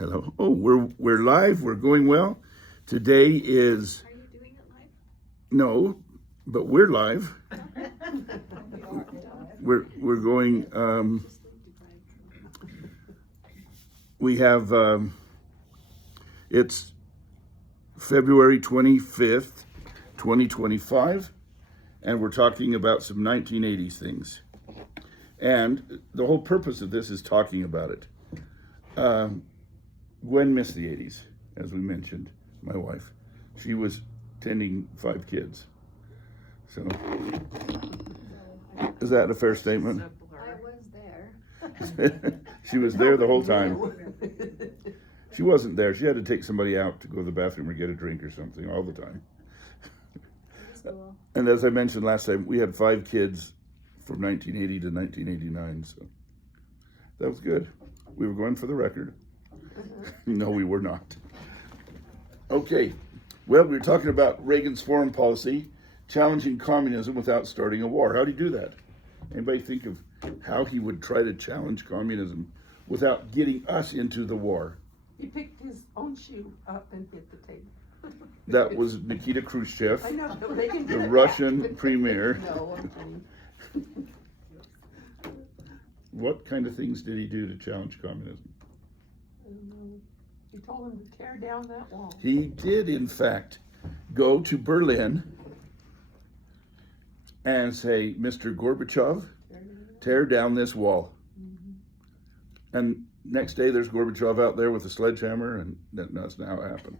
Hello. Oh, we're live. We're going well. Today is Are you doing it live? no, but we're live. We're going. We have. It's February 25th, 2025, and we're talking about some 1980s things. And the whole purpose of this is talking about it. Gwen missed the 80s, as we mentioned, my wife. She was tending 5 kids. So, is that a fair statement? I was there. She was there the whole time. She wasn't there. She had to take somebody out to go to the bathroom or get a drink or something all the time. Cool. And as I mentioned last time, we had 5 kids from 1980 to 1989, so that was good. We were going for the record. No, we were not. Okay, well, we were talking about Reagan's foreign policy, challenging communism without starting a war. How do you do that? Anybody think of how he would try to challenge communism without getting us into the war? He picked his own shoe up and hit the table. That was Nikita Khrushchev, I know, but Reagan the did it Russian back. premier. No, I'm kidding. What kind of things did he do to challenge communism? I don't know. He told him to tear down that wall. He did, in fact, go to Berlin and say, Mr. Gorbachev, tear down this wall. And next day there's Gorbachev out there with a sledgehammer, and that's not how it happened.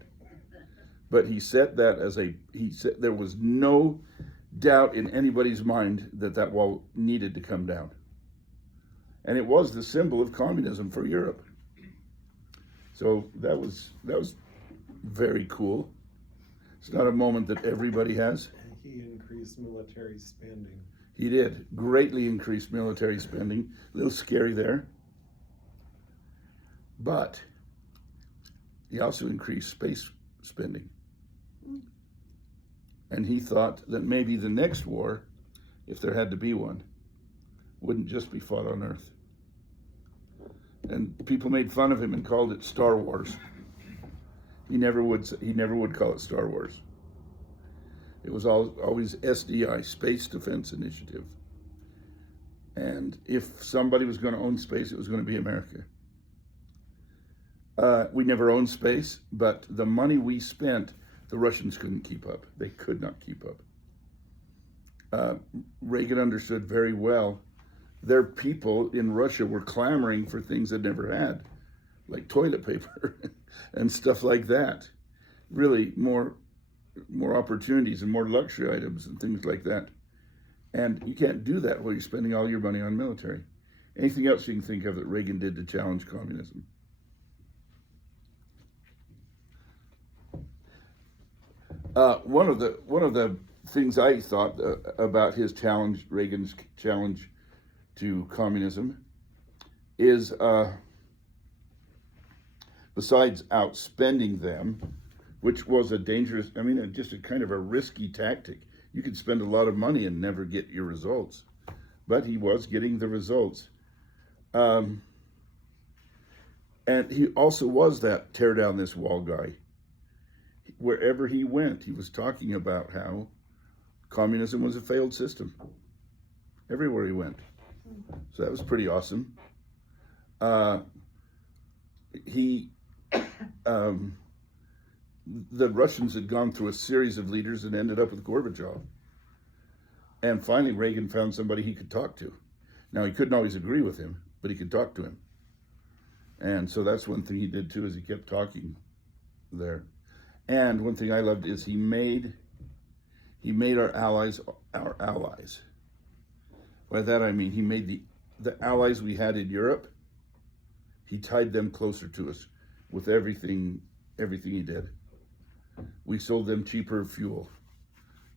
But he set that as he said there was no doubt in anybody's mind that that wall needed to come down. And it was the symbol of communism for Europe. So that was very cool. It's not a moment that everybody has. He increased military spending. He did greatly increase military spending. A little scary there. But he also increased space spending. And he thought that maybe the next war, if there had to be one, wouldn't just be fought on Earth. And people made fun of him and called it Star Wars. He never would call it Star Wars. It was always SDI, Space Defense Initiative. And if somebody was going to own space, it was going to be America. We never owned space, but the money we spent, the Russians couldn't keep up. They could not keep up. Reagan understood very well their people in Russia were clamoring for things they'd never had, like toilet paper and stuff like that. Really more opportunities and more luxury items and things like that. And you can't do that while you're spending all your money on military. Anything else you can think of that Reagan did to challenge communism? One of the things I thought about his challenge, Reagan's challenge to communism, is besides outspending them, which was a dangerous, just a kind of a risky tactic. You could spend a lot of money and never get your results, but he was getting the results. And he also was that tear down this wall guy. Wherever he went, he was talking about how communism was a failed system. Everywhere he went. So that was pretty awesome. The Russians had gone through a series of leaders and ended up with Gorbachev. And finally, Reagan found somebody he could talk to. Now, he couldn't always agree with him, but he could talk to him. And so that's one thing he did too, is he kept talking there. And one thing I loved is he made our allies our allies. By that I mean he made the allies we had in Europe, he tied them closer to us with everything he did. We sold them cheaper fuel.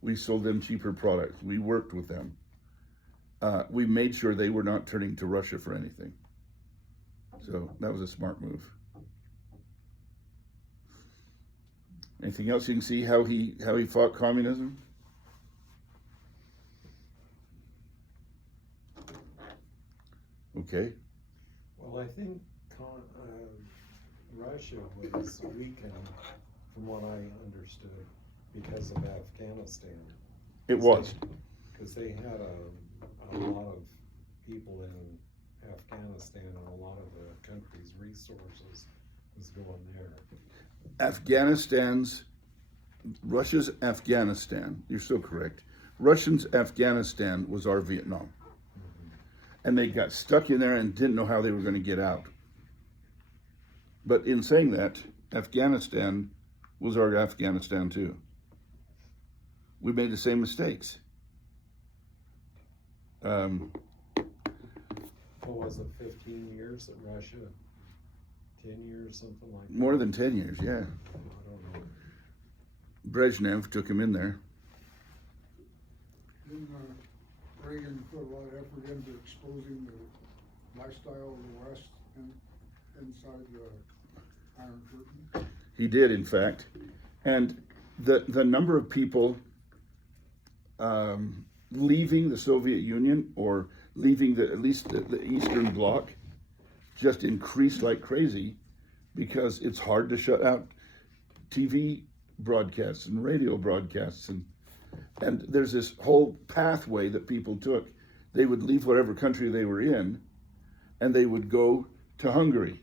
We sold them cheaper products. We worked with them. We made sure they were not turning to Russia for anything. So that was a smart move. Anything else you can see how he fought communism? Okay. Well, I think Russia was weakened, from what I understood, because of Afghanistan. It was. Because they had a lot of people in Afghanistan, and a lot of the country's resources was going there. Russia's Afghanistan, you're so correct. Russians' Afghanistan was our Vietnam. And they got stuck in there and didn't know how they were going to get out. But in saying that, Afghanistan was our Afghanistan too. We made the same mistakes. What was it, 15 years at Russia? 10 years, something like that? More than 10 years, yeah. I don't know. Brezhnev took him in there. Didn't Reagan put a lot of effort into exposing the lifestyle of the West inside the Iron Curtain? He did, in fact. And the number of people leaving the Soviet Union or leaving at least the Eastern Bloc just increased like crazy because it's hard to shut out TV broadcasts and radio broadcasts and there's this whole pathway that people took. They would leave whatever country they were in and they would go to Hungary,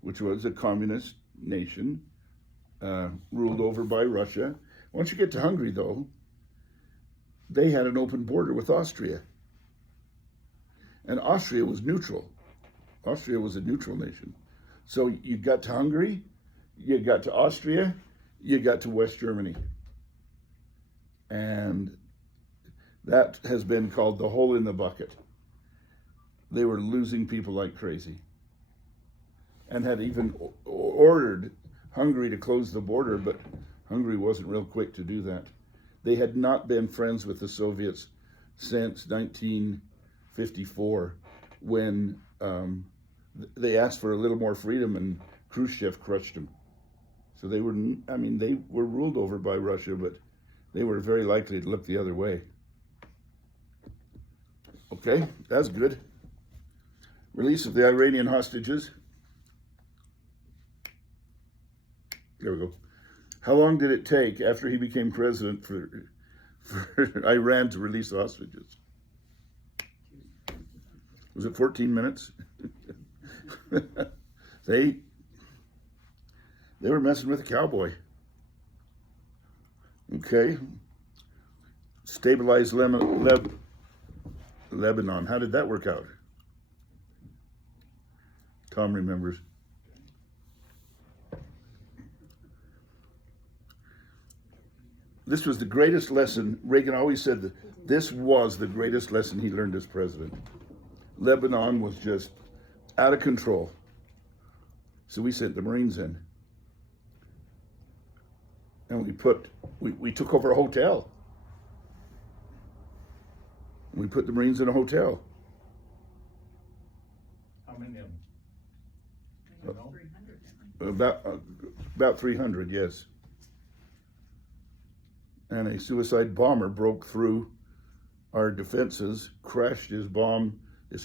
which was a communist nation ruled over by Russia. Once you get to Hungary, though, they had an open border with Austria. And Austria was neutral. Austria was a neutral nation. So you got to Hungary, you got to Austria, you got to West Germany. And that has been called the hole in the bucket. They were losing people like crazy and had even ordered Hungary to close the border, but Hungary wasn't real quick to do that. They had not been friends with the Soviets since 1954 when they asked for a little more freedom and Khrushchev crushed them. So they were ruled over by Russia, but they were very likely to look the other way. Okay, that's good. Release of the Iranian hostages. There we go. How long did it take after he became president for Iran to release the hostages? Was it 14 minutes? They were messing with a cowboy. Okay. Stabilize Lebanon. How did that work out? Tom remembers. This was the greatest lesson. Reagan always said that this was the greatest lesson he learned as president. Lebanon was just out of control. So we sent the Marines in. And we took over a hotel. We put the Marines in a hotel. How many of them? I think 300, didn't About 300, yes. And a suicide bomber broke through our defenses, crashed his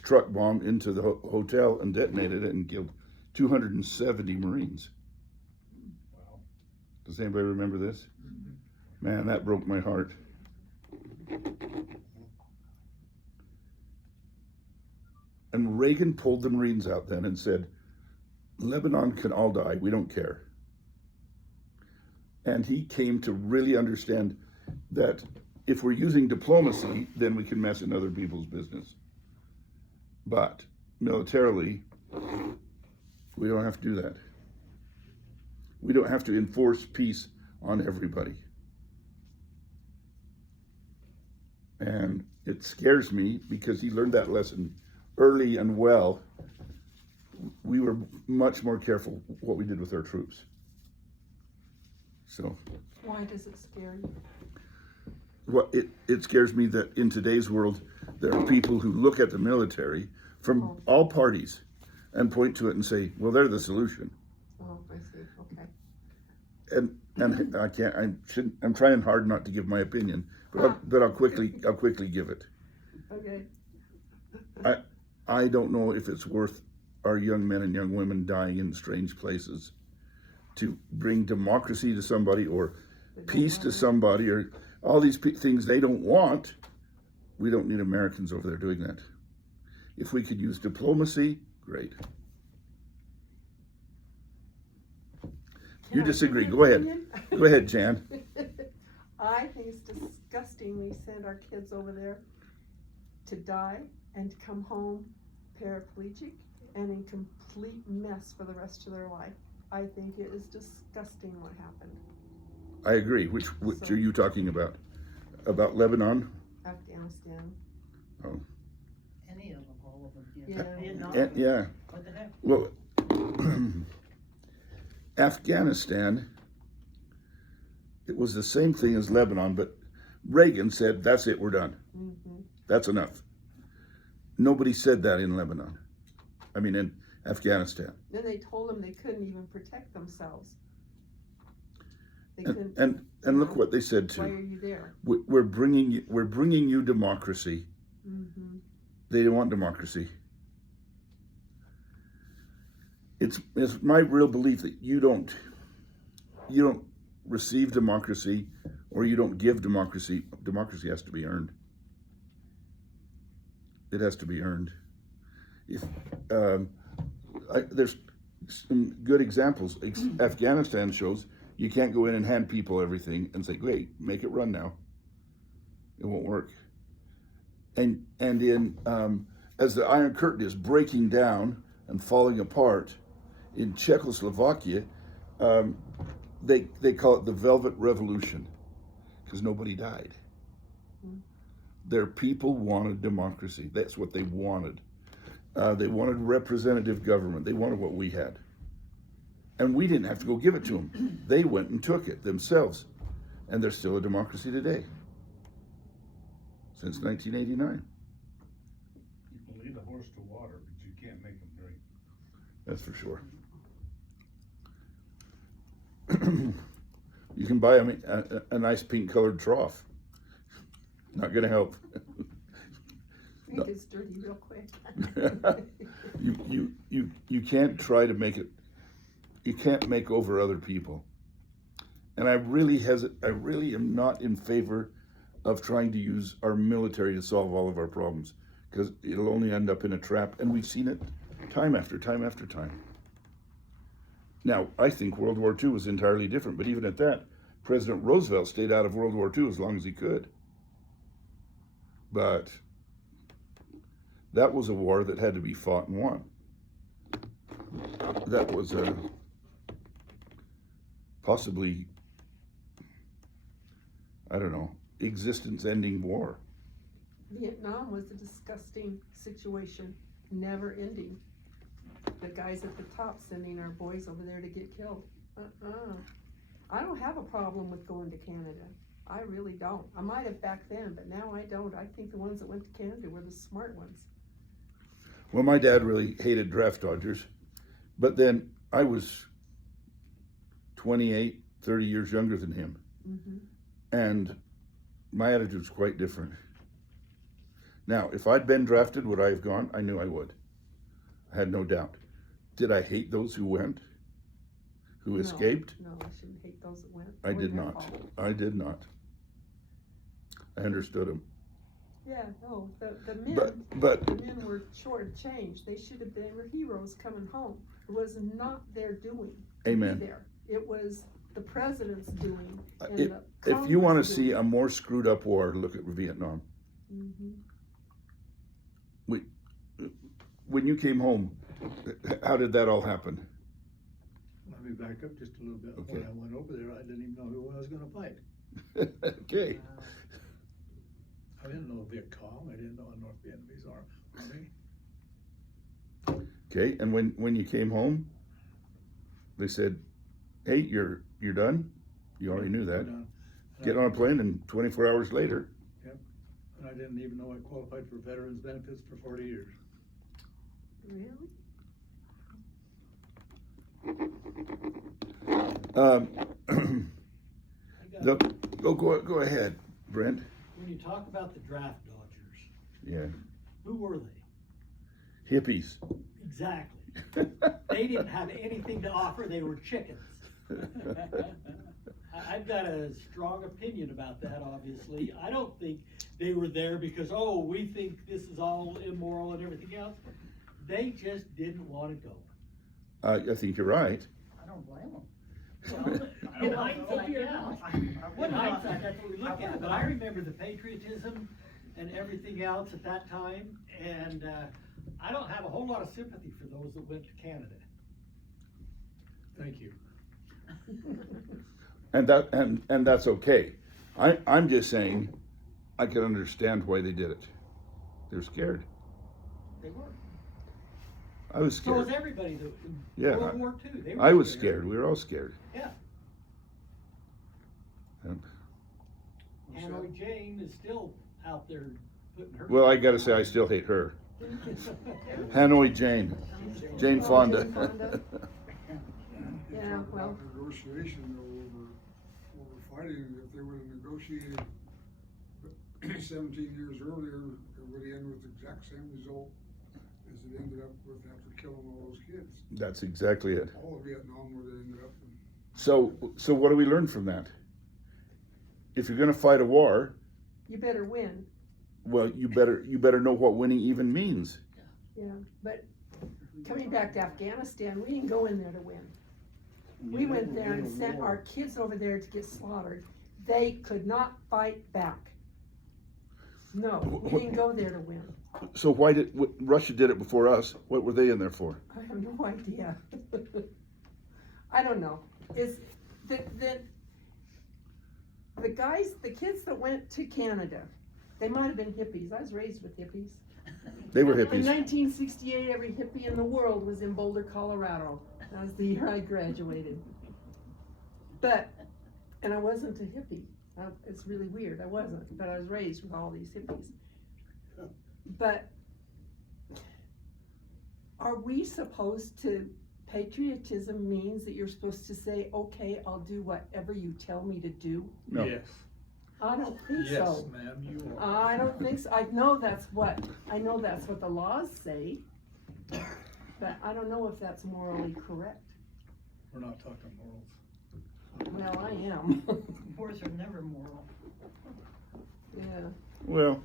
truck bomb into the hotel and detonated it and killed 270 Marines. Wow. Does anybody remember this? Man, that broke my heart. And Reagan pulled the Marines out then and said, Lebanon can all die, we don't care. And he came to really understand that if we're using diplomacy, then we can mess in other people's business. But militarily, we don't have to do that. We don't have to enforce peace on everybody. And it scares me because he learned that lesson early and well. We were much more careful what we did with our troops. So, Why does it scare you? well, it scares me that in today's world, there are people who look at the military from all parties and point to it and say, well, they're the solution. Oh, I see, okay. And I'm trying hard not to give my opinion, but I'll quickly give it. Okay. I don't know if it's worth our young men and young women dying in strange places, to bring democracy to somebody or peace to somebody or all these things they don't want, we don't need Americans over there doing that. If we could use diplomacy, great. You Can I disagree. give my Go ahead. opinion? Go ahead, Jan. I think it's disgusting we send our kids over there to die and to come home paraplegic and in complete mess for the rest of their life. I think it is disgusting what happened. I agree. Which So- are you talking about? About Lebanon? Afghanistan. Oh, Any of them, all of them, Yeah. Vietnam, yeah. what the heck? Well, Afghanistan, it was the same thing as Lebanon, but Reagan said, that's it, we're done. Mm-hmm. That's enough. Nobody said that in Lebanon. I mean, in Afghanistan. Then they told them they couldn't even protect themselves. They And, couldn't. and look what they said Why too. are you there? We're bringing you democracy. Mm-hmm. They don't want democracy. It's my real belief that you don't receive democracy or you don't give democracy. Democracy has to be earned. It has to be earned. If there's some good examples. Afghanistan shows you can't go in and hand people everything and say, "Great, make it run now." It won't work. And in as the Iron Curtain is breaking down and falling apart in Czechoslovakia, they call it the Velvet Revolution because nobody died. Their people wanted democracy. That's what they wanted. They wanted representative government. They wanted what we had. And we didn't have to go give it to them. They went and took it themselves. And they're still a democracy today. Since 1989. You can lead a horse to water, but you can't make him drink. That's for sure. You can buy a nice pink colored trough. Not gonna help. It gets dirty real quick. You can't try to make it. You can't make over other people. And I really am not in favor of trying to use our military to solve all of our problems, because it'll only end up in a trap, and we've seen it time after time after time. Now, I think World War II was entirely different, but even at that, President Roosevelt stayed out of World War II as long as he could. But that was a war that had to be fought and won. That was possibly, I don't know, existence-ending war. Vietnam was a disgusting situation, never ending. The guys at the top sending our boys over there to get killed. I don't have a problem with going to Canada. I really don't. I might have back then, but now I don't. I think the ones that went to Canada were the smart ones. Well, my dad really hated draft dodgers, but then I was 28, 30 years younger than him. Mm-hmm. And my attitude was quite different. Now, if I'd been drafted, would I have gone? I knew I would. I had no doubt. Did I hate those who went? Who escaped? No, I shouldn't hate those that went. I did not. I did not. I understood them. Yeah, no, the men, But the men were shortchanged. They should have been, were heroes coming home. It was not their doing to Amen. be there. It was the president's doing. And if, the if you want to Congress see doing. a more screwed up war, look at Vietnam. Mhm. When you came home, how did that all happen? Let me back up just a little bit. Okay. When I went over there, I didn't even know who I was gonna fight. Okay. I didn't know Viet Cong, I didn't know a North Vietnamese army. Okay. And when you came home, they said, "Hey, you're done." You already knew that. And Get on a plane, and 24 hours later, And I didn't even know I qualified for veterans benefits for 40 years. Really? Go ahead, Brent. When you talk about the draft dodgers, Yeah. who were they? Hippies. Exactly. They didn't have anything to offer, they were chickens. I've got a strong opinion about that, obviously. I don't think they were there because, oh, we think this is all immoral and everything else. They just didn't want to go. I think you're right. I don't blame them. Well, in hindsight, yeah. In hindsight, that's what we look at, but I remember the patriotism and everything else at that time, and, I don't have a whole lot of sympathy for those that went to Canada. Thank you. And that's okay. I'm just saying, I can understand why they did it. They're scared. They were. I was So was scared. everybody, Yeah, World War II, they were I was scared. We were all scared. Yeah. And- Hanoi Jane is still out there putting her. Well, I gotta say, I still hate her. Hanoi Jane. Jane Oh, Fonda. Jane Fonda. Yeah, well, Negotiation though, over fighting, if they would have negotiated 17 years earlier, it would end with the exact same result as it ended up with after killing all those kids. That's exactly it. All of Vietnam would have ended up in. So what do we learn from that? If you're gonna fight a war, you better win. well, you better know what winning even means. Yeah, but coming back to Afghanistan, we didn't go in there to win. We went there and sent our kids over there to get slaughtered. They could not fight back. No, we didn't go there to win. So why did Russia did it before us? What were they in there for? I have no idea. I don't know. Is the guys, the kids that went to Canada, they might have been hippies. I was raised with hippies. They were In hippies. 1968, every hippie in the world was in Boulder, Colorado. That was the year I graduated. And I wasn't a hippie. It's really weird. I wasn't, but I was raised with all these hippies. But are we supposed to, patriotism means that you're supposed to say, okay, I'll do whatever you tell me to do? No. Yes. I don't think Yes, so. ma'am, you are. I don't think so. I know that's what the laws say, but I don't know if that's morally correct. We're not talking morals. Well, I am. Wars are never moral. Yeah. Well,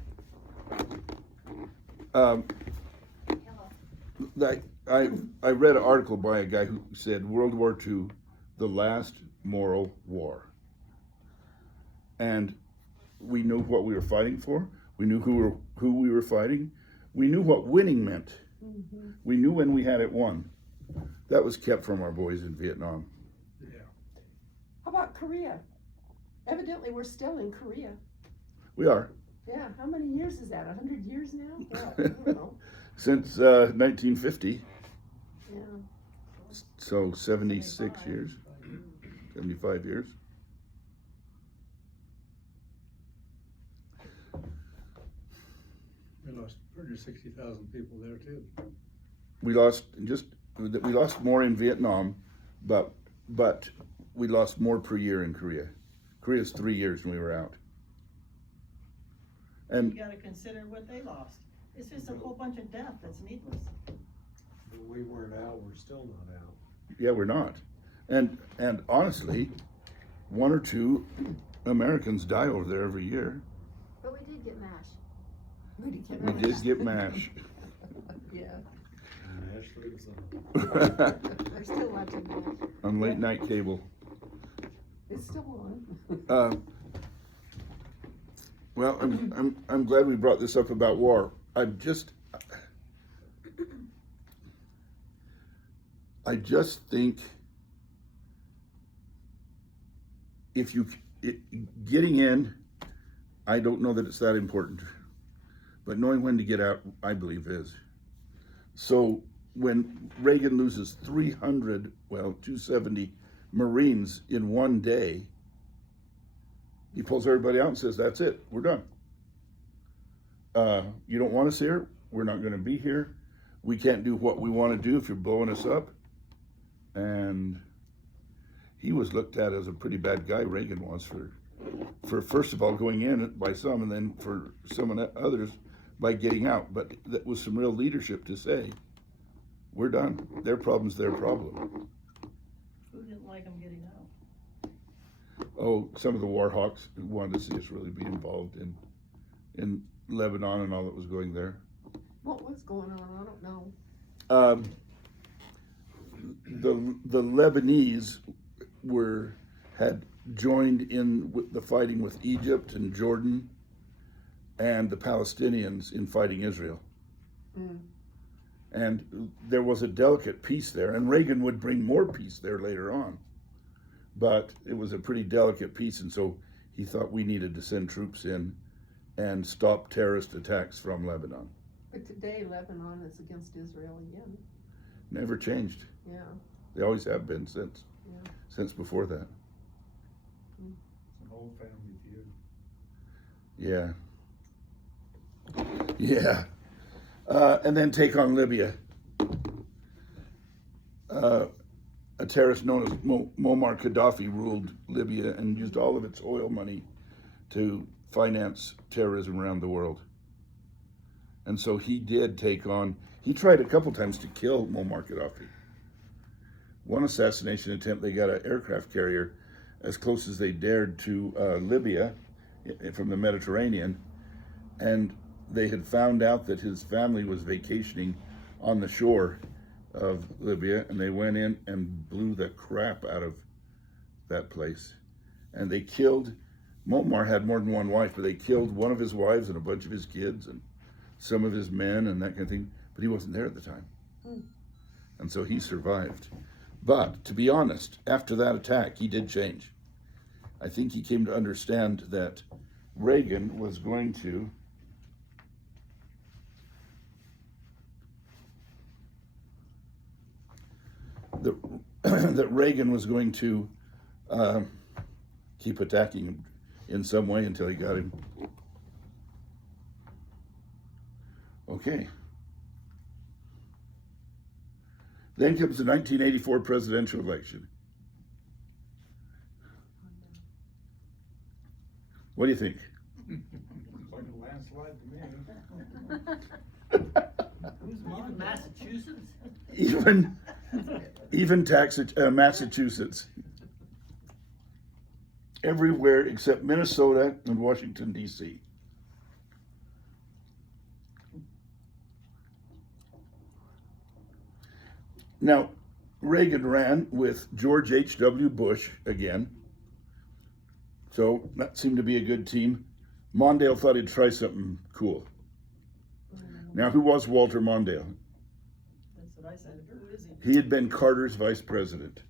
like I read an article by a guy who said World War II, the last moral war. And we knew what we were fighting for. We knew who we were fighting. We knew what winning meant. Mm-hmm. We knew when we had it won. That was kept from our boys in Vietnam. Yeah. How about Korea? Evidently, we're still in Korea. We are. Yeah. How many years is that? 100 years now? Yeah, I don't know. Since 1950, Yeah. so 76 years, 75 years. We lost 160,000 people there too. We lost more in Vietnam, but we lost more per year in Korea. Korea's 3 years when we were out. You And gotta consider what they lost. It's just a whole bunch of death that's needless. But we weren't out, we're still not out. yeah, we're not. And honestly, 1 or 2 Americans die over there every year. But we did get MASH. We did get MASH. Yeah. And Ashley was on. We're still watching MASH. On late night cable. It's still on. Well, I'm glad we brought this up about war. I just think if getting in, I don't know that it's that important, but knowing when to get out, I believe is. So when Reagan loses 270 Marines in one day, he pulls everybody out and says, that's it, we're done. You don't want us here, we're not gonna be here. We can't do what we wanna do if you're blowing us up. And he was looked at as a pretty bad guy, Reagan was, for first of all going in by some, and then for some others by getting out. But that was some real leadership to say, We're done. Their problem's their problem. Who didn't like them getting out? Oh, some of the war hawks wanted to see us really be involved in Lebanon and all that was going there. What was going on? I don't know. The Lebanese had joined in with the fighting with Egypt and Jordan and the Palestinians in fighting Israel. And there was a delicate peace there, and Reagan would bring more peace there later on. But it was a pretty delicate peace, and so he thought we needed to send troops in and stop terrorist attacks from Lebanon. But today Lebanon is against Israel again. Never changed. Yeah. They always have been Yeah. since before that. It's an old family feud. Yeah. Yeah. And then take on Libya. A terrorist known as Muammar Gaddafi ruled Libya and used all of its oil money to finance terrorism around the world. And so he did take on, he tried a couple times to kill Muammar Gaddafi. One assassination attempt, they got an aircraft carrier as close as they dared to Libya from the Mediterranean, and they had found out that his family was vacationing on the shore of Libya, and they went in and blew the crap out of that place. And they killed, Muammar had more than one wife, but they killed one of his wives and a bunch of his kids and some of his men and that kind of thing, but he wasn't there at the time. And so he survived. But to be honest, after that attack, he did change. I think he came to understand that Reagan was going to that Reagan was going to keep attacking him in some way until he got him. Okay. Then comes the 1984 presidential election. What do you think? It's like a landslide to me. Who's mom? Massachusetts? Even Massachusetts. Everywhere except Minnesota and Washington, D.C. Now, Reagan ran with George H.W. Bush again. So that seemed to be a good team. Mondale thought he'd try something cool. Now, who was Walter Mondale? That's what I said. Who is he? He had been Carter's vice president.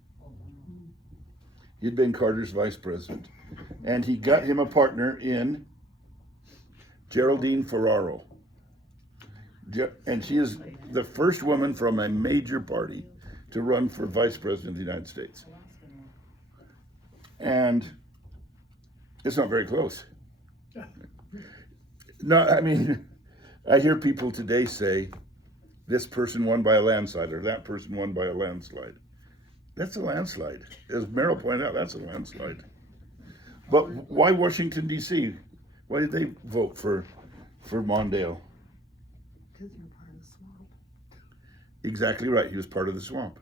He'd been Carter's vice president. And he got him a partner in Geraldine Ferraro. And she is the first woman from a major party to run for vice president of the United States. And it's not very close. No, I mean, I hear people today say, this person won by a landslide, or that person won by a landslide. That's a landslide. As Merrill pointed out, that's a landslide. But why Washington, D.C.? Why did they vote for Mondale? Because you're part of the swamp. Exactly right. He was part of the swamp.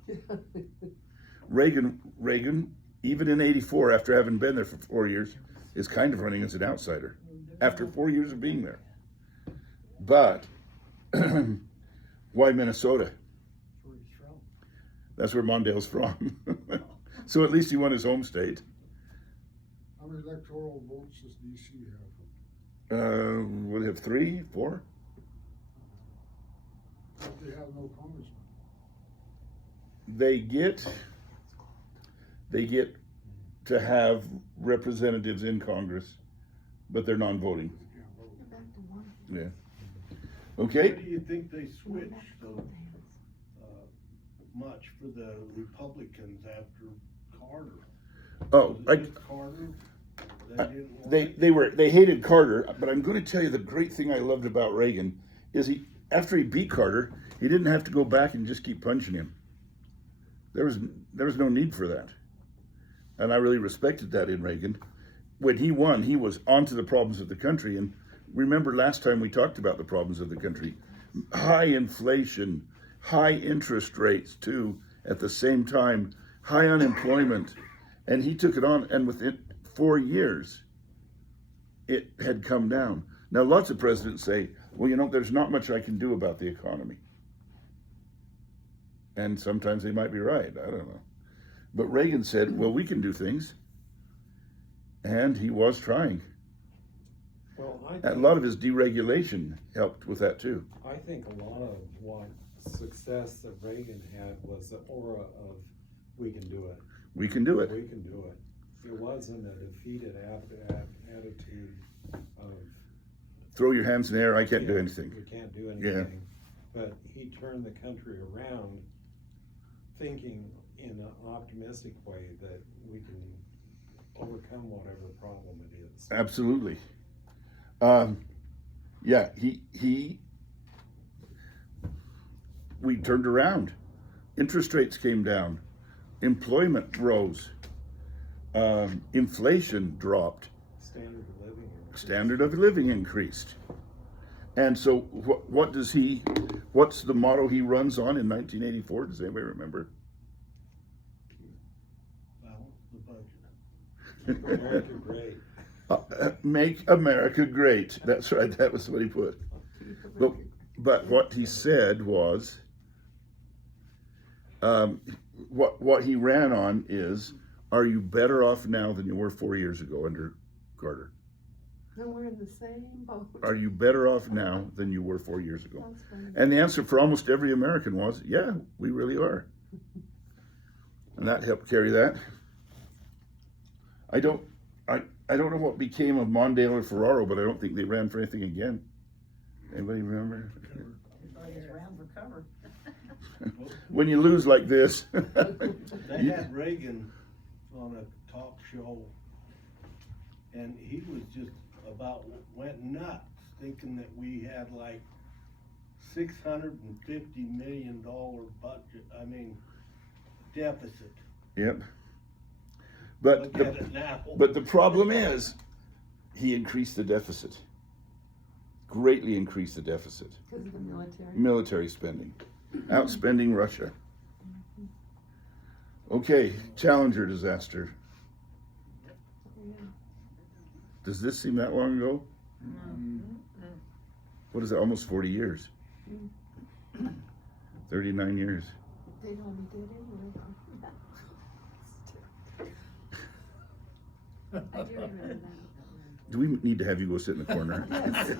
Reagan, even in '84, after having been there for 4 years, is kind of running as an outsider after 4 years of being there. But why Minnesota? That's where Mondale's from. So at least he won his home state. How many electoral votes does DC have? Would it have 3, 4? But they have no congressman. They get to have representatives in Congress, but they're non-voting. They can't vote. You're back to one. Yeah. Okay. Why do you think they switched so much for the Republicans after Carter? Oh, Was it just Carter? They didn't like? they hated Carter, but I'm going to tell you the great thing I loved about Reagan is after he beat Carter, he didn't have to go back and just keep punching him. There was no need for that, and I really respected that in Reagan. When he won, he was onto the problems of the country. And remember last time we talked about the problems of the country: high inflation, high interest rates too at the same time, high unemployment, and he took it on, and within 4 years, it had come down. Now, lots of presidents say, well, you know, there's not much I can do about the economy. And sometimes they might be right, I don't know. But Reagan said, well, we can do things. And he was trying. Well, A lot of his deregulation helped with that too. I think a lot of what success that Reagan had was the aura of, we can do it. We can do it. We can do it. It wasn't a defeated attitude of. Throw your hands in the air, I can't do yeah, anything. We can't do Yeah. anything. But he turned the country around thinking in an optimistic way that we can overcome whatever problem it is. Absolutely. Yeah, we turned around. Interest rates came down. Employment rose. Inflation dropped. Standard of living increased. And so what's the motto he runs on in 1984? Does anybody remember? Balance the budget. America great. Make America great. That's right. That was what he put. But what he said was, what he ran on is, are you better off now than you were 4 years ago under Carter? And we're in the same boat. Are you better off now than you were 4 years ago? That's funny. And the answer for almost every American was, yeah, we really are. And that helped carry that. I don't know what became of Mondale or Ferraro, but I don't think they ran for anything again. Anybody remember? Everybody just ran for cover. When you lose like this. They had Reagan on a talk show, and he was just went nuts, thinking that we had like $650 million budget, deficit. Yep. But Look at it now. but the problem is, he increased the deficit. Greatly increased the deficit. Because of the military. Military spending. Outspending Russia. Okay, Challenger disaster. Yeah. Does this seem that long ago? What is it, almost 40 years? 39 years. They only did anyway. I do remember that. Do we need to have you go sit in the corner? Yes.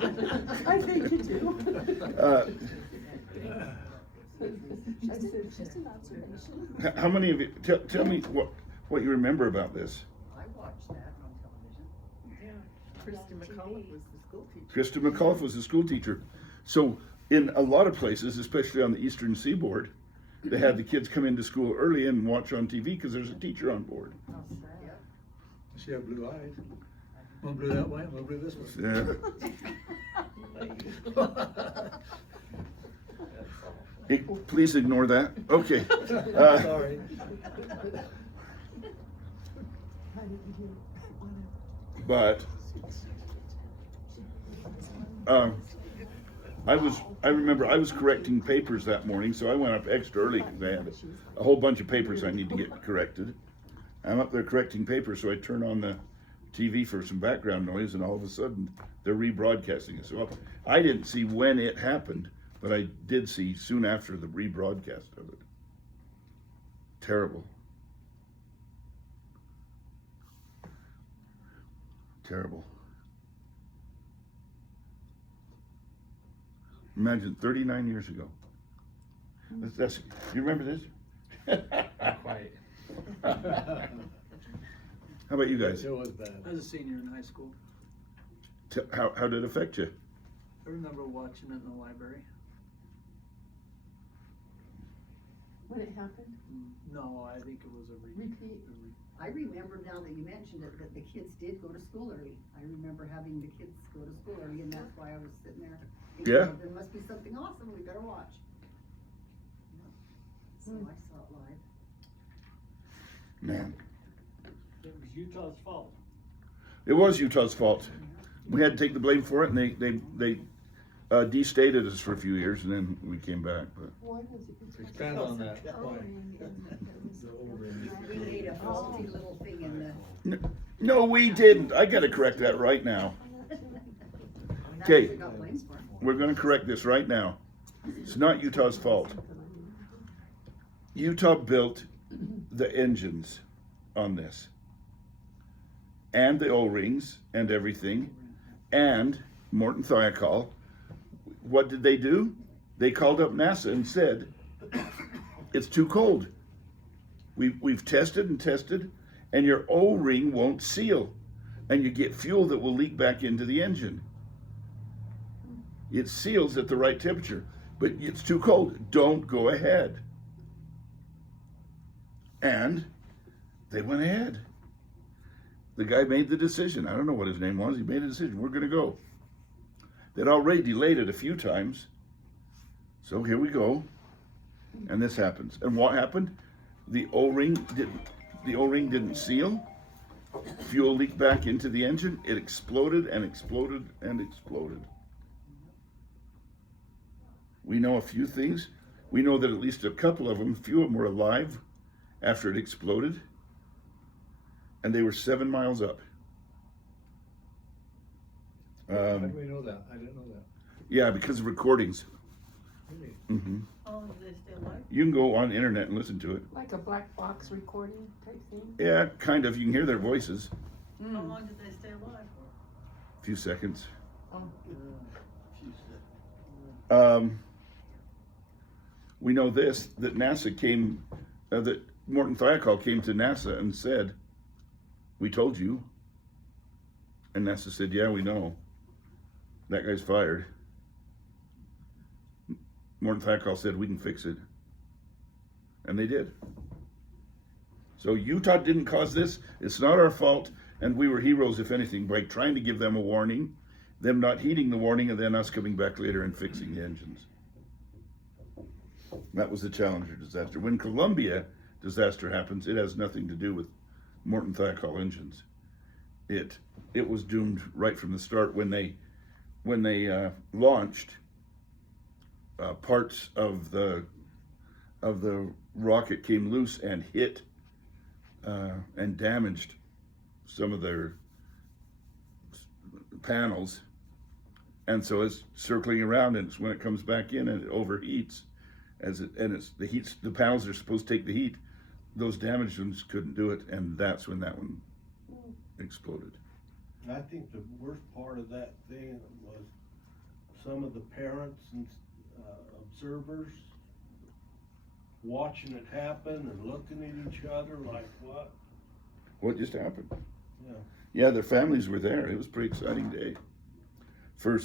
I think you do. Just an observation. How many of you, tell me what you remember about this? I watched that on television. Kristen McAuliffe was the school teacher. Kristen McAuliffe was a school teacher. So in a lot of places, especially on the Eastern Seaboard, they had the kids come into school early and watch on TV because there's a teacher on board. How sad. She had blue eyes. One blue that way, one blue this way. Yeah. Please ignore that. Okay. Sorry. But I remember I was correcting papers that morning, so I went up extra early because I had a whole bunch of papers I need to get corrected. I'm up there correcting papers, so I turn on the TV for some background noise, and all of a sudden they're rebroadcasting it. So I didn't see when it happened, but I did see soon after the rebroadcast of it. Terrible. Terrible. Imagine 39 years ago. You remember this? Not quite. How about you guys? It was bad. I was a senior in high school. How did it affect you? I remember watching it in the library. When it happened? No, I think it was a Repeat. I remember now that you mentioned it, that the kids did go to school early. I remember having the kids go to school early, and that's why I was sitting there thinking, Yeah. "Oh, there must be something awesome, we better watch." Yep. So I saw it live. Man, It was Utah's fault. it was Utah's fault. We had to take the blame for it, and destated us for a few years, and then we came back. But Why has it been? Expand on that. Why? We made a faulty little thing in the. no, we didn't. I got to correct that right now. That's Okay. what we got blamed for. We're going to correct this right now. It's not Utah's fault. Utah built the engines on this, and the O-rings and everything, and Morton Thiokol. What did they do? They called up NASA and said, it's too cold. We've tested and tested, and your O-ring won't seal, and you get fuel that will leak back into the engine. It seals at the right temperature, but it's too cold. Don't go ahead. And they went ahead. The guy made the decision. I don't know what his name was. He made a decision. We're going to go. They'd already delayed it a few times. So here we go. And this happens. And what happened? The O-ring didn't seal. Fuel leaked back into the engine. It exploded and exploded and exploded. We know a few things. We know that at least a couple of them, a few of them were alive after it exploded. And they were 7 miles up. How do we know that? I didn't know that. Yeah, because of recordings. Really? Mm-hmm. How long did they stay alive? You can go on the internet and listen to it. Like a black box recording type thing? Yeah, kind of. You can hear their voices. How long did they stay alive for? A few seconds. Oh. We know this, that NASA came, that Morton Thiokol came to NASA and said, we told you. And NASA said, yeah, we know. That guy's fired. Morton Thiokol said, we can fix it. And they did. So Utah didn't cause this. It's not our fault. And we were heroes, if anything, by trying to give them a warning, them not heeding the warning, and then us coming back later and fixing the engines. That was the Challenger disaster. When Columbia disaster happens, it has nothing to do with Morton Thiokol engines. It was doomed right from the start when they launched. Parts of the rocket came loose and hit and damaged some of their panels, and so it's circling around, and it's when it comes back in and it overheats. The panels are supposed to take the heat. Those damaged ones couldn't do it, and that's when that one exploded. I think the worst part of that thing was some of the parents and observers watching it happen and looking at each other like, what? What just happened? Yeah. Yeah, their families were there. It was a pretty exciting day. For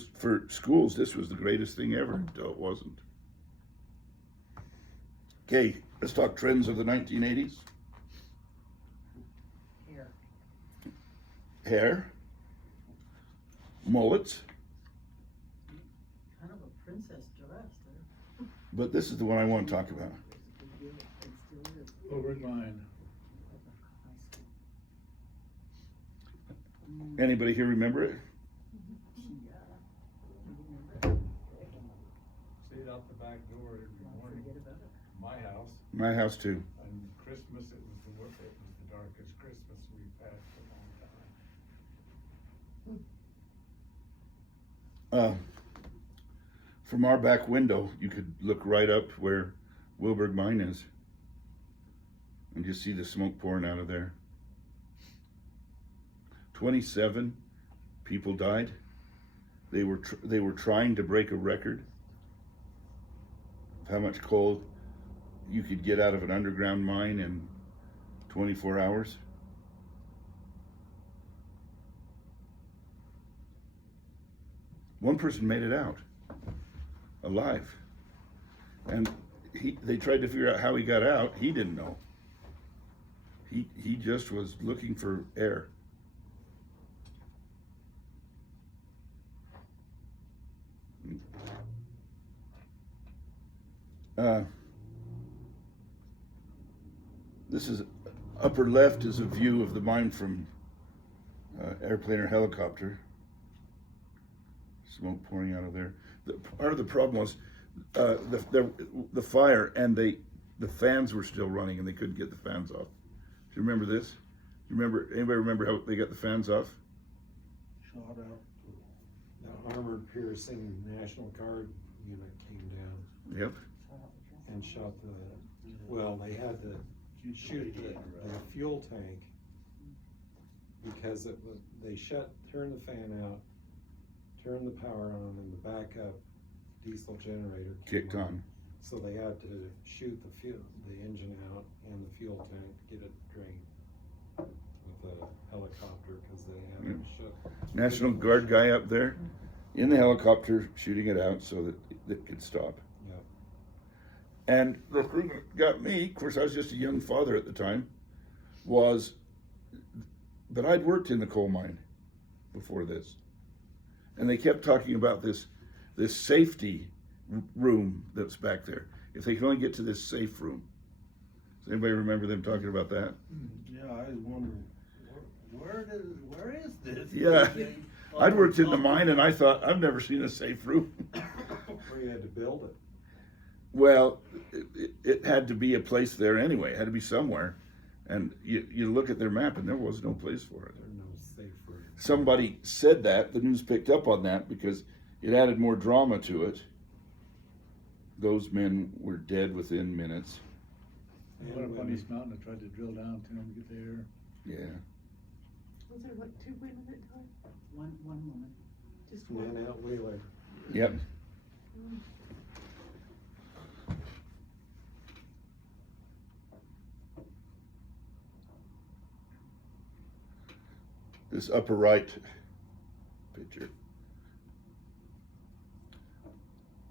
schools, this was the greatest thing ever until it wasn't. Okay, let's talk trends of the 1980s. Hair. Mullets. Kind of a princess dress there. But this is the one I want to talk about. Over mine. Anybody here remember it? See it out the back door every morning. My house. My house too. And Christmas, it was the darkest Christmas we've had for a long time. From our back window, you could look right up where Wilburg Mine is, and just see the smoke pouring out of there. 27 people died. They were trying to break a record of how much coal you could get out of an underground mine in 24 hours. One person made it out alive, and they tried to figure out how he got out. He didn't know. He just was looking for air. This is upper left is a view of the mine from airplane or helicopter. Smoke pouring out of there. Part of the problem was the fire, and the fans were still running, and they couldn't get the fans off. Do you remember this? Anybody remember how they got the fans off? Shot out. The armored piercing National Guard unit came down Yep. and shot well, they had to shoot the fuel tank because they turned the fan out, turned the power on, and the backup diesel generator Kicked on. So they had to shoot the engine out and the fuel tank to get it drained with a helicopter because they had it shut. National Guard guy up there in the helicopter shooting it out so that it could stop. Yeah. And the thing that got me, of course, I was just a young father at the time, was that I'd worked in the coal mine before this. And they kept talking about this safety room that's back there. If they can only get to this safe room. Does anybody remember them talking about that? Yeah, I was wondering, where is this? Yeah. I'd worked in the mine and I thought, I've never seen a safe room. Where you had to build it. Well, it had to be a place there anyway. It had to be somewhere. And you look at their map and there was no place for it. There's no safe room. Somebody said that, the news picked up on that because it added more drama to it. Those men were dead within minutes. What up on East Mountain, I tried to drill down to them to get there. Yeah. Was there like 2 women at time? One moment. Just And one? then out Wheeler. Yep. This upper right picture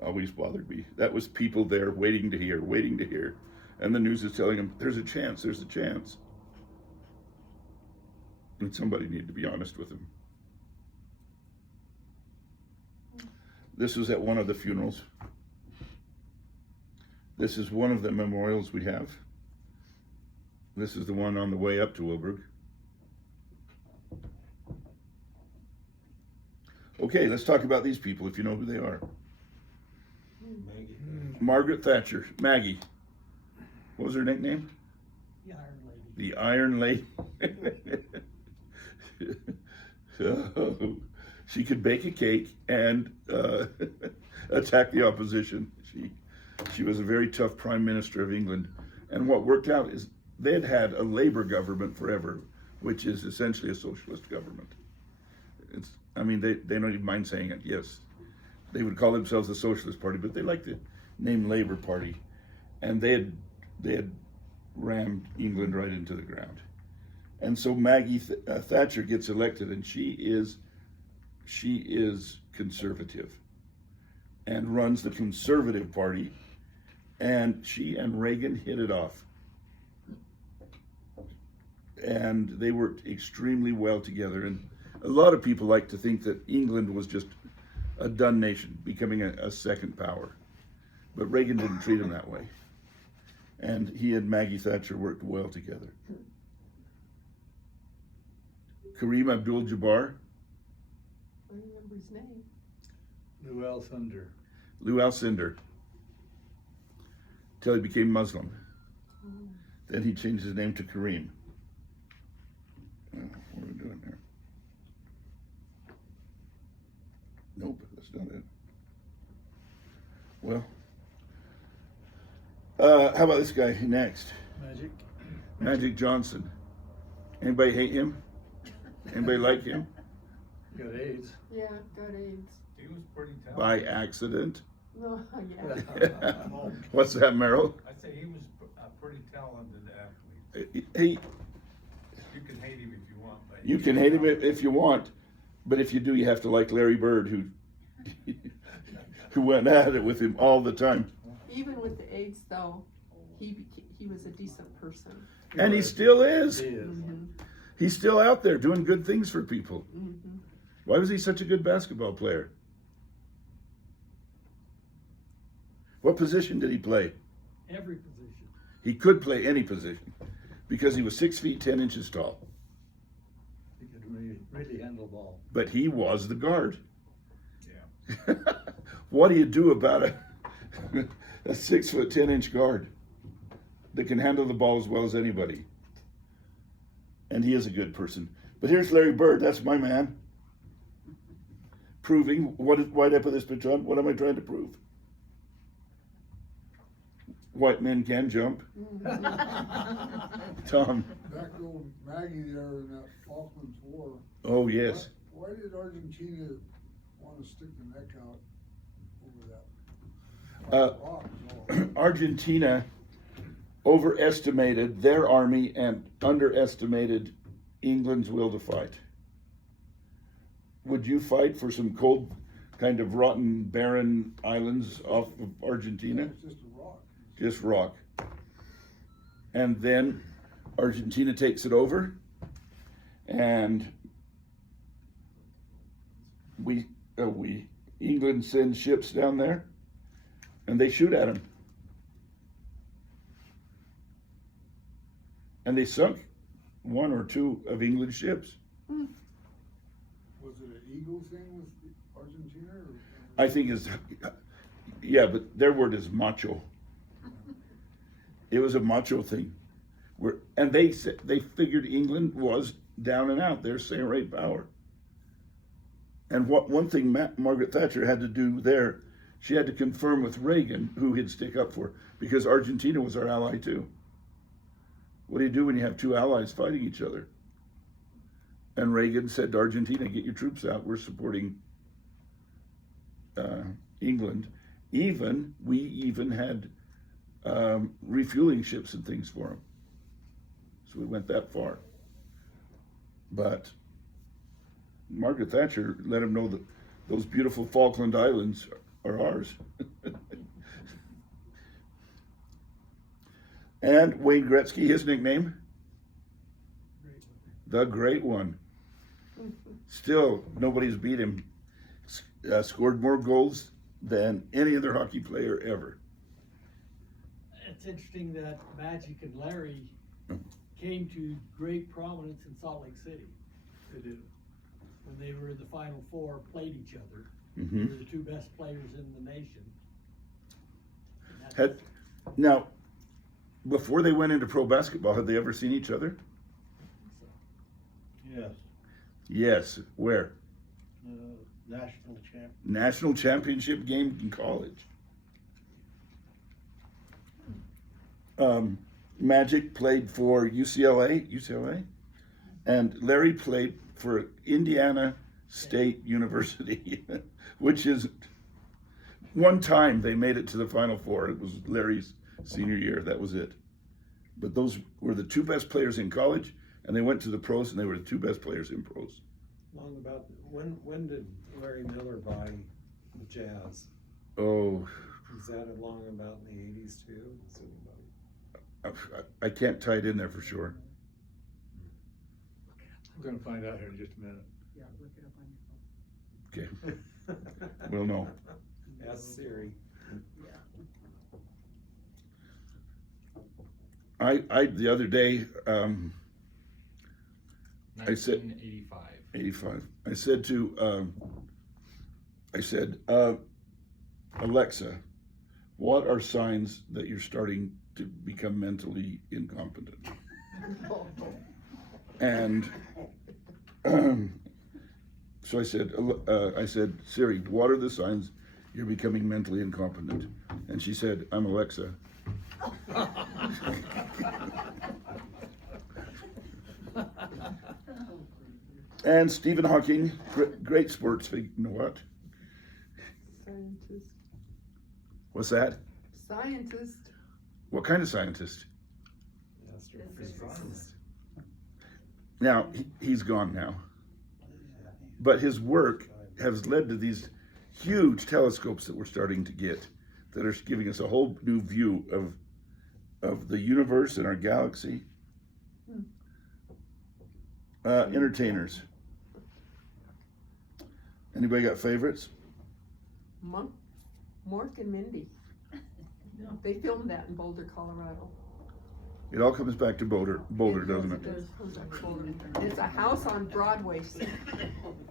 always bothered me. That was people there waiting to hear. And the news is telling them, there's a chance. And somebody needed to be honest with them. This was at one of the funerals. This is one of the memorials we have. This is the one on the way up to Wilburg. Okay, let's talk about these people if you know who they are. Maggie. Margaret Thatcher, Maggie. What was her nickname? The Iron Lady. The Iron Lady. She could bake a cake and attack the opposition. She was a very tough Prime Minister of England. And what worked out is they'd had a Labour government forever, which is essentially a socialist government. They don't even mind saying it, yes. They would call themselves the Socialist Party, but they like the name Labour Party. And they had rammed England right into the ground. And so Maggie Thatcher gets elected, and she is conservative and runs the Conservative Party, and she and Reagan hit it off. And they worked extremely well together. And a lot of people like to think that England was just a done nation, becoming a second power. But Reagan didn't treat him that way. And he and Maggie Thatcher worked well together. Kareem Abdul-Jabbar. I remember his name. Lou Alcindor. Lou Alcindor. Till he became Muslim. Then he changed his name to Kareem. What are we doing there? Nope, that's not it. Well, how about this guy next? Magic Johnson. Anybody hate him? Anybody like him? Got AIDS. Yeah, got AIDS. He was pretty talented. By accident. No, yeah. What's that, Merrill? I'd say he was a pretty talented athlete. He, You can hate him if you want, but. you can hate him if you want, but if you do, you have to like Larry Bird, who went at it with him all the time. Even with the AIDS, though, he was a decent person. And he still is. He is. Mm-hmm. He's still out there doing good things for people. Mm-hmm. Why was he such a good basketball player? What position did he play? Every position. He could play any position because he was 6 feet 10 inches tall. He could really handle the ball. But he was the guard. Yeah. What do you do about a 6'10" guard that can handle the ball as well as anybody? And he is a good person. But here's Larry Bird, that's my man. Proving, why did I put this picture on? What am I trying to prove? White men can jump. Tom. Back to old Maggie there in that Falklands War. Oh, yes. Why did Argentina wanna stick the neck out over that? Rock is all. Argentina overestimated their army and underestimated England's will to fight. Would you fight for some cold, kind of rotten, barren islands off of Argentina? It's just a rock. Just rock. And then Argentina takes it over, and England sends ships down there, and they shoot at them. And they sunk one or two of England's ships. Was it an ego thing with Argentina or? I think it's, yeah, but their word is macho. It was a macho thing. And they figured England was down and out. They're second rate power. And one thing Margaret Thatcher had to do there, she had to confirm with Reagan who he'd stick up for, because Argentina was our ally too. What do you do when you have two allies fighting each other? And Reagan said to Argentina, get your troops out. We're supporting England. We even had refueling ships and things for them. So we went that far. But Margaret Thatcher let them know that those beautiful Falkland Islands are ours. And Wayne Gretzky, his nickname? The Great One. Still, nobody's beat him. Scored more goals than any other hockey player ever. It's interesting that Magic and Larry came to great prominence in Salt Lake City. They did. When they were in the Final Four, played each other. Mm-hmm. They were the two best players in the nation. Now, before they went into pro basketball, had they ever seen each other? Yes, Yes. Where? national champ. National championship game in college. Magic played for UCLA, and Larry played for Indiana State University, which is one time they made it to the Final Four. It was Larry's senior year. That was it. But those were the two best players in college, and they went to the pros, and they were the two best players in pros. Long about, when did Larry Miller buy the Jazz? Oh, Is that along about in the 80s too? Is it about- I can't tie it in there for sure. We're gonna find out here in just a minute. Yeah, look it up on your phone. Okay, we'll know. Ask Siri. I the other day, I said 1985. 85. I said, Alexa, what are signs that you're starting to become mentally incompetent? And so I said, Siri, what are the signs you're becoming mentally incompetent? And she said, I'm Alexa. And Stephen Hawking, great sports figure. You know what? Scientist. What's that? Scientist. What kind of scientist? Astrophysicist. Now, he's gone now. But his work has led to these huge telescopes that we're starting to get that are giving us a whole new view of the universe and our galaxy. Entertainers. Anybody got favorites? Mork and Mindy. They filmed that in Boulder, Colorado. It all comes back to Boulder, doesn't it? It's a house on Broadway.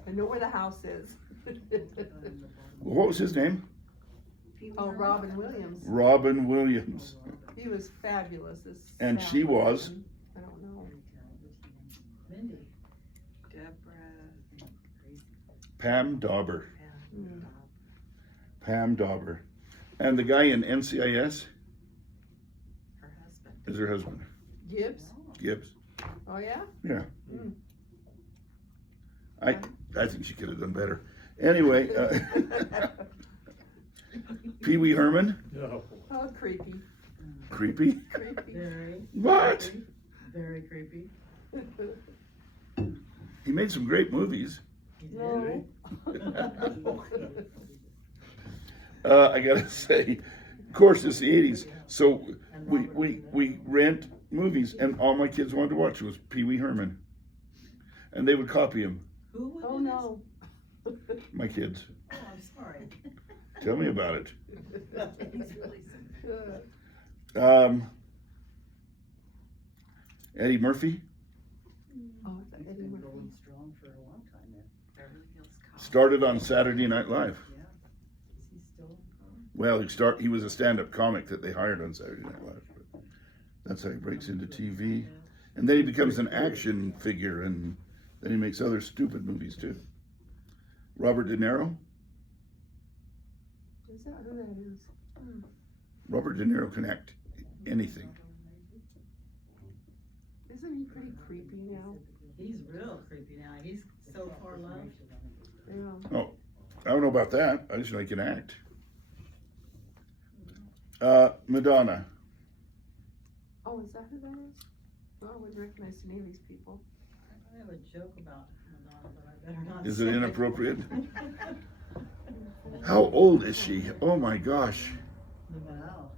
I know where the house is. What was his name? Oh, Robin Williams. Robin Williams. He was fabulous as And Sal she was? Wilson. I don't know. Mindy. Deborah. Pam Dauber. Mm. Pam Dauber. And the guy in NCIS Her husband. is her husband, Gibbs? Gibbs. Oh, yeah? Yeah. Mm. I think she could have done better. Anyway, Pee Wee Herman, No. Oh, creepy. creepy. Creepy. Very. What? Very creepy. He made some great movies. No. I gotta say, of course, it's the '80s, so we rent movies, and all my kids wanted to watch was Pee Wee Herman, and they would copy him. Who would Oh, do no. My kids, this? Oh, I'm sorry. tell me about it. He's really simple. Eddie Murphy Oh, is that He's Eddie been Murphy? going strong for a long time now. Beverly Hills Cop. started on Saturday Night Live. Yeah. Is he still? Well, he was a stand-up comic that they hired on Saturday Night Live. But that's how he breaks into TV. And then he becomes an action figure, and then he makes other stupid movies too. Robert De Niro. Is that who that is? Hmm. Robert De Niro can act anything. Isn't he pretty creepy now? He's real creepy now. He's so far loved. Yeah. Oh, I don't know about that. I just know he can act. Madonna. Oh, is that who that is? Oh, I wouldn't recognize any of these people. I have a joke about Madonna, but I better not Is say it inappropriate? How old is she? Oh my gosh. Wow.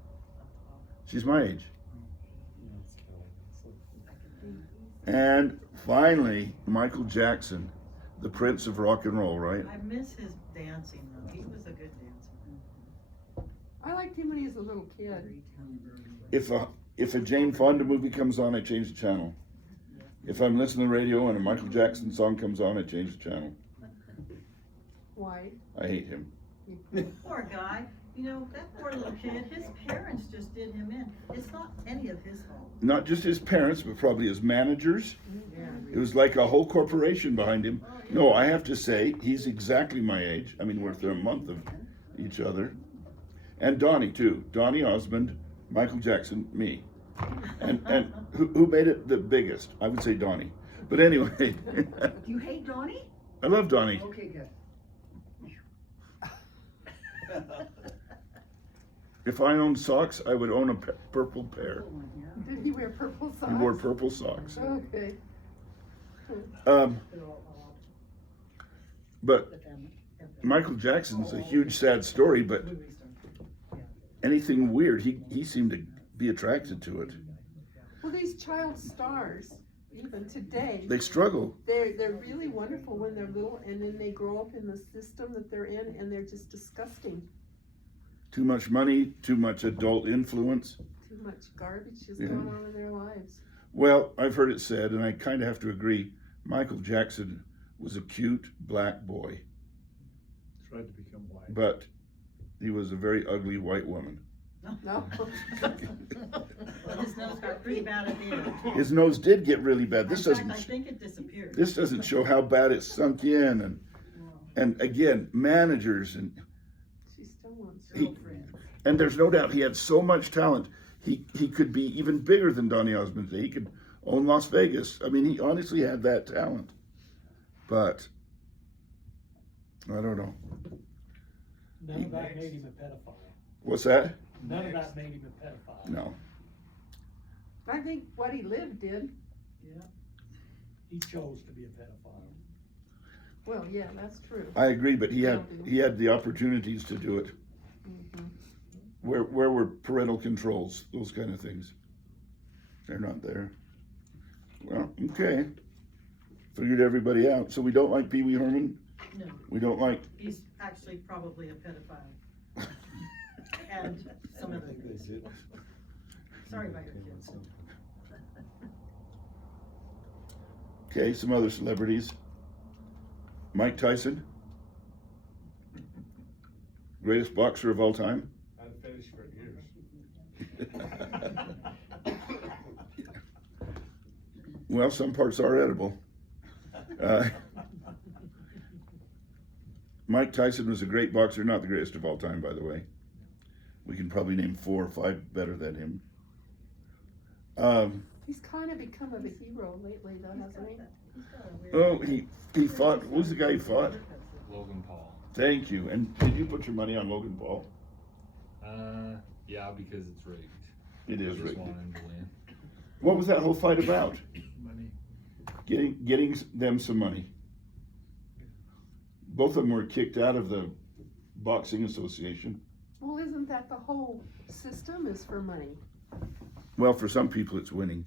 She's my age. It's killing us. And finally, Michael Jackson, the Prince of Rock and Roll, right? I miss his dancing though. He was a good dancer. I liked him when he was a little kid. If a Jane Fonda movie comes on, I change the channel. If I'm listening to the radio and a Michael Jackson song comes on, I change the channel. Why? I hate him. Poor guy. You know, that poor little kid, his parents just did him in. It's not any of his fault. Not just his parents, but probably his managers. Yeah. It was like a whole corporation behind him. No, I have to say, he's exactly my age. I mean, we're within a month of each other. And Donnie, too. Donnie Osmond, Michael Jackson, me. And who made it the biggest? I would say Donnie. But anyway, Do you hate Donnie? I love Donnie. Okay, good. If I owned socks, I would own a purple pair. Good one, yeah. Did he wear purple socks? He wore purple socks. Okay. But Michael Jackson's a huge, sad story, but anything weird, he seemed to be attracted to it. Well, these child stars, even today, They struggle. they're really wonderful when they're little, and then they grow up in the system that they're in, and they're just disgusting. Too much money, too much adult influence. Too much garbage is Yeah. going on in their lives. Well, I've heard it said, and I kind of have to agree, Michael Jackson was a cute black boy, Tried to become white. but he was a very ugly white woman. No. Well, his nose got pretty bad at the end. His nose did get really bad. This In fact, doesn't I think it disappeared. this doesn't show how bad it sunk in, and again, managers She still wants he, and there's no doubt he had so much talent. He could be even bigger than Donny Osmond. He could own Las Vegas. I mean, he honestly had that talent. But I don't know. None of that made him a pedophile. What's that? None of that made him a pedophile. No. I think what he lived did. Yeah. He chose to be a pedophile. Well, yeah, that's true. I agree, but he had the opportunities to do it. Mhm. Where were parental controls? Those kind of things. They're not there. Well, okay. Figured everybody out. So we don't like Pee Wee Herman. No, We don't like. he's actually probably a pedophile. And some I other think they things. did. Sorry about your kids. Okay, some other celebrities. Mike Tyson. Greatest boxer of all time? I'd finish for years. Well, some parts are edible. Mike Tyson was a great boxer, not the greatest of all time, by the way. We can probably name 4 or 5 better than him. He's kind of become a hero lately, though, hasn't he? Oh, he fought. Who's the guy he fought? Logan Paul. Thank you. And did you put your money on Logan Paul? Yeah, because it's rigged. It is I just rigged. want him to win. What was that whole fight about? Money. Getting them some money. Both of them were kicked out of the boxing association. Well, isn't that the whole system is for money? Well, for some people, it's winning.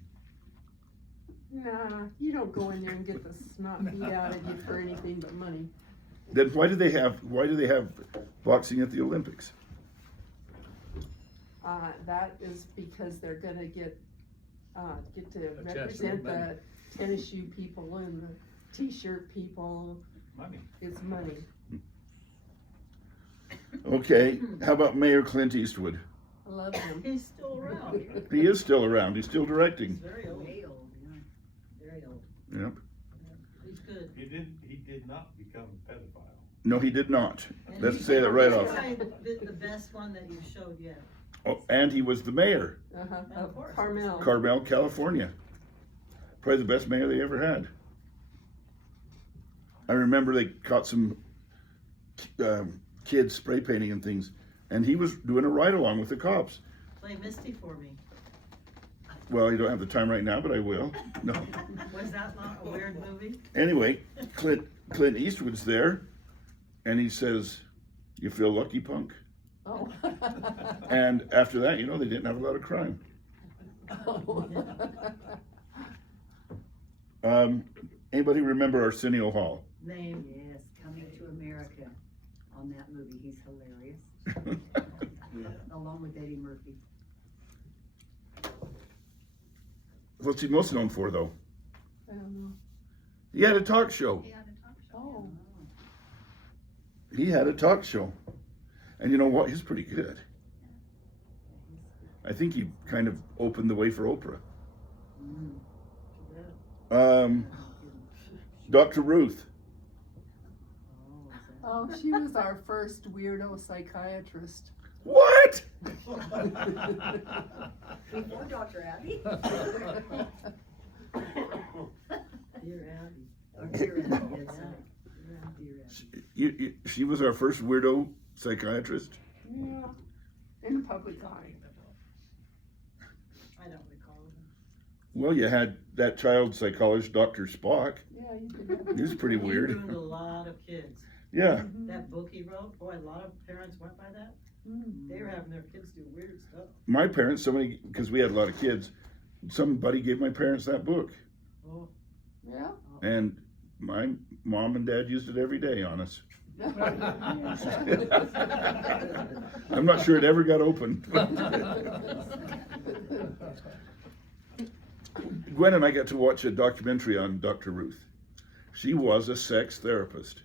Nah, you don't go in there and get the snot beat out of you for anything but money. Then why do they have boxing at the Olympics? That is because they're gonna get to chance to represent win money. the tennis shoe people and the t-shirt people. Money. It's money. Okay, how about Mayor Clint Eastwood? I love him. He's still around. He is still around. He's still directing. He's very old, Way old, yeah. very old. Yep. He's good. He did not become a pedophile. No, he did not. And Let's he's say that right off. probably the best one that you showed yet. Oh, and he was the mayor, Of course. Carmel. Carmel, California. Probably the best mayor they ever had. I remember they caught some kids spray painting and things, and he was doing a ride along with the cops. Play Misty for me. Well, you don't have the time right now, but I will. No. Was that not a weird movie? Anyway, Clint Eastwood's there, and he says, "You feel lucky, punk?" Oh. And after that, they didn't have a lot of crime. Anybody remember Arsenio Hall? Name. Yes, Coming to America on that movie, he's hilarious, along with Eddie Murphy. What's he most known for, though? I don't know. He had a talk show. Oh. He had a talk show. And you know what? He's pretty good. I think he kind of opened the way for Oprah. Dr. Ruth. Oh, she was our first weirdo psychiatrist. What? Before Dr. Abby? Dear Abby. Or Dear Abby, yes, Dear Abby. She was our first weirdo psychiatrist. Yeah. In the public eye. I don't recall him. Well, you had that child psychologist, Dr. Spock. Yeah, you did. He was pretty He weird. ruined a lot of kids. Yeah. That book he wrote, boy, a lot of parents went by that. They were having their kids do weird stuff. My parents, because we had a lot of kids, somebody gave my parents that book. Oh, Yeah. And my mom and dad used it every day on us. I'm not sure it ever got opened. Gwen and I got to watch a documentary on Dr. Ruth. She was a sex therapist.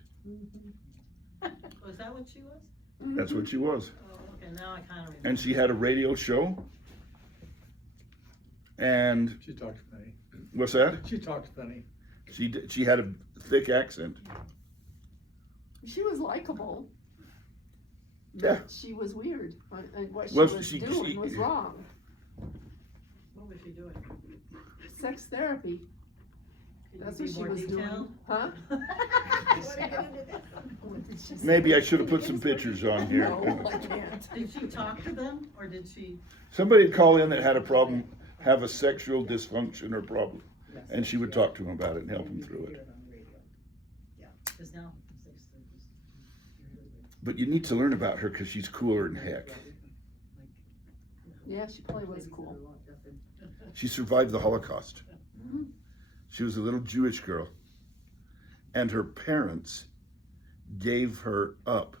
was that what she was? That's what she was. Oh, okay, now I kind of remember. And she had a radio show. And She talked funny. what's that? She talked funny. She had a thick accent. She was likable. Yeah. She was weird. What she Well, was she- doing was wrong. What was she doing? Sex therapy. Can That's you what be she more was detailed? doing. Huh? Maybe I should have put some pictures on here. No, I can't. Did she talk to them, or did she? Somebody would call in that had a problem, have a sexual dysfunction or problem, and she would talk to him about it and help him through it. Yeah, because now. But you need to learn about her because she's cooler than heck. Yeah, she probably was cool. She survived the Holocaust. She was a little Jewish girl. And her parents gave her up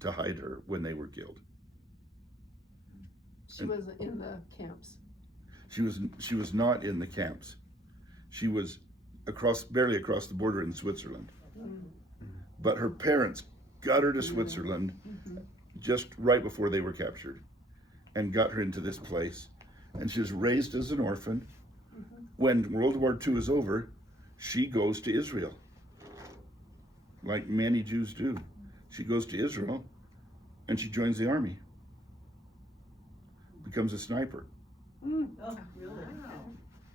to hide her when they were killed. She was in the camps. She was not in the camps. She was barely across the border in Switzerland. But her parents got her to Switzerland, just right before they were captured and got her into this place. And she was raised as an orphan. When World War II is over, she goes to Israel, like many Jews do. She goes to Israel and she joins the army, becomes a sniper. Oh, really?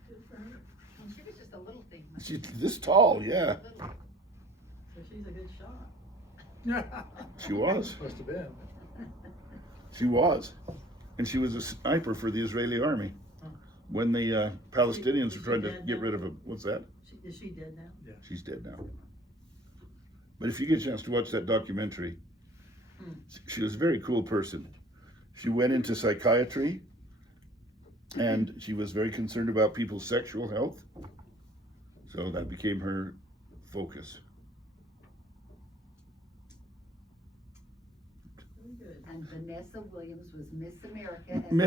Good for her. And she was just a little thing. She's this tall, yeah. So she's a good shot. She was. Must have been. She was. And she was a sniper for the Israeli army when the Palestinians were trying to get rid of him. What's that? Is she dead now? She's dead now. But if you get a chance to watch that documentary, she was a very cool person. She went into psychiatry and she was very concerned about people's sexual health. So that became her focus. Very good. And Vanessa Williams was Miss America. and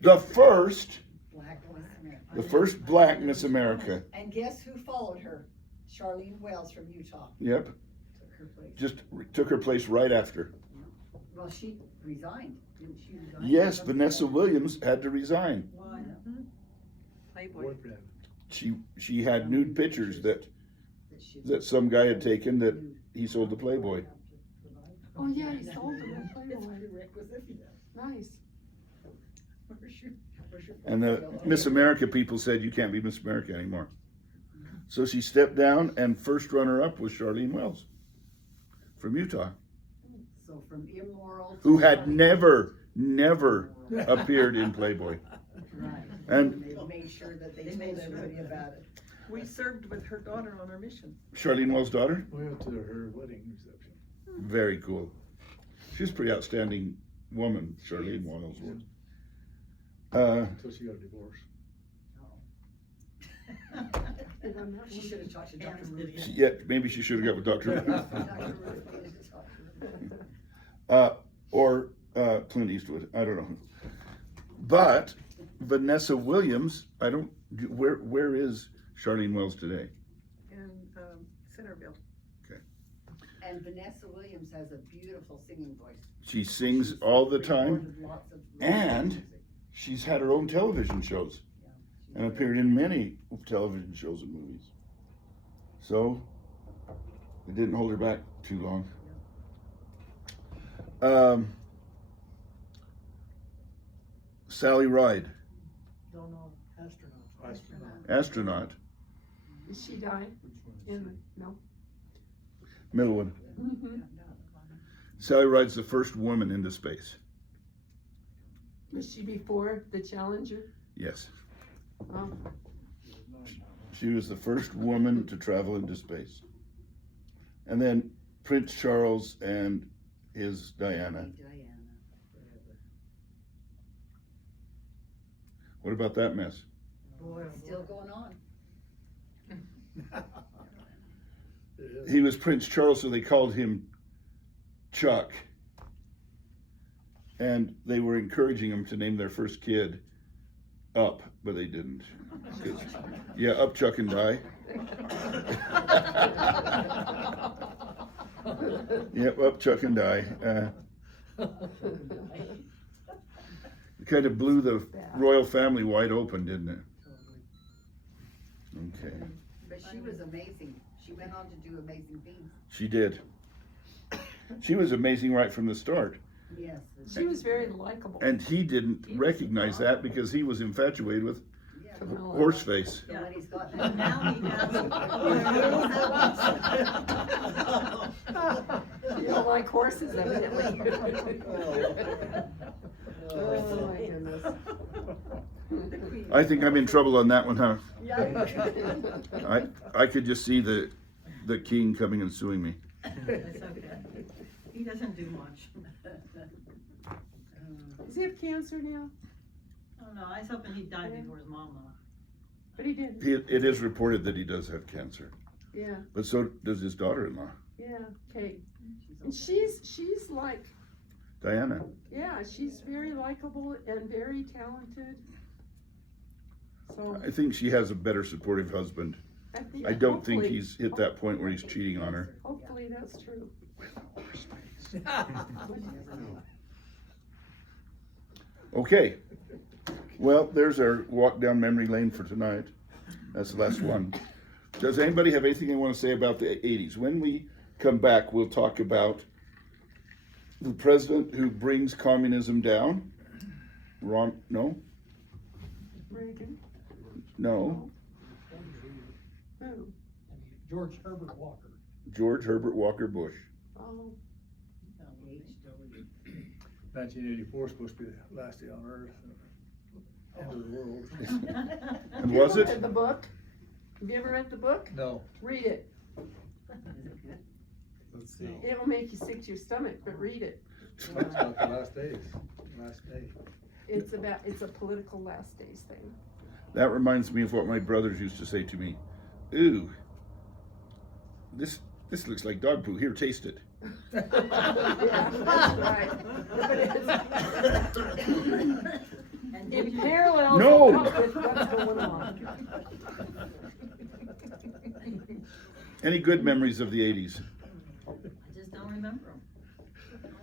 The first Black Miss America. The first black Miss America. And guess who followed her? Charlene Wells from Utah Yep. took her place. Just took her place right after. Well, she resigned, didn't she resign? Yes, Vanessa Williams had to resign. Why? Playboy. Boyfriend. She had nude pictures that some guy had taken that he sold to Playboy. Oh, yeah, he sold them in It's Playboy. prerequisite. Nice. Where's your And the Miss America people said you can't be Miss America anymore. So she stepped down, and first runner-up was Charlene Wells from Utah, So from immoral. who had never appeared in Playboy. Right. And They made sure that they told everybody about it. We served with her daughter on our mission. Charlene Wells' daughter, We went to her wedding reception. very cool. She's a pretty outstanding woman, Charlene Wells was. Until she got a divorce. She should have talked to Dr. Ruth. Yeah, maybe she should have got with Dr. Ruth. Dr. Ruth needed to talk to her. Or Clint Eastwood. I don't know. But Vanessa Williams, where is Charlene Wells today? In, Centerville. And Vanessa Williams has a beautiful singing voice. She sings all the time, Recorded lots of and music. she's had her own television shows Yeah, and appeared in many television shows and movies. So it didn't hold her back too long. Sally Ride, Don't know, astronaut. astronaut, Did she die? No. middle one. Mm-hmm. Sally Ride's the first woman into space. Was she before the Challenger? Yes. Oh, She was the first woman to travel into space. And then Prince Charles and his Diana. Diana, forever. What about that mess? Boy, still going on. He was Prince Charles, so they called him Chuck. And they were encouraging him to name their first kid Up, but they didn't. 'Cause, yeah, Up, Chuck, and Die. Yep, Up, Chuck, and Die. It kind of blew the royal family wide open, didn't it? Okay, But she was amazing. She went on to do amazing things. she did. She was amazing right from the start. Yes. she was very likable. And he didn't recognize that because he was infatuated with Yeah. Camilla. Horseface. So when he's got And now he has. You don't like horses, evidently. Oh, my goodness. I think I'm in trouble on that one, huh? Yeah. I could just see the king coming and suing me. It's okay. He doesn't do much. Does he have cancer now? Oh no, I was hoping he'd die before his mom died. But he did. It is reported that he does have cancer, Yeah, but so does his daughter-in-law, yeah, Kate. And she's like, Diana. yeah, she's very likable and very talented. So I think she has a better supportive husband. think I don't think hopefully- he's hit that point where he's cheating on her. Hopefully that's true. Okay. Well, there's our walk down memory lane for tonight. That's the last one. Does anybody have anything they want to say about the 80s? When we come back, we'll talk about the president who brings communism down. Ron, no? Reagan? No. Who? George Herbert Walker. George Herbert Walker Bush. Oh, 1984 is supposed to be the last day on Earth, end of the world. And you was ever it? read the book? Have you ever read the book? No. Read it. Let's see. It will make you sick to your stomach, but read it. Talks about the last days, last day. It's a political last days thing. That reminds me of what my brothers used to say to me. Ooh, this looks like dog poo. Here, taste it. Yeah, that's right. In parallel No. with what's going on. Any good memories of the 80s? I just don't remember them.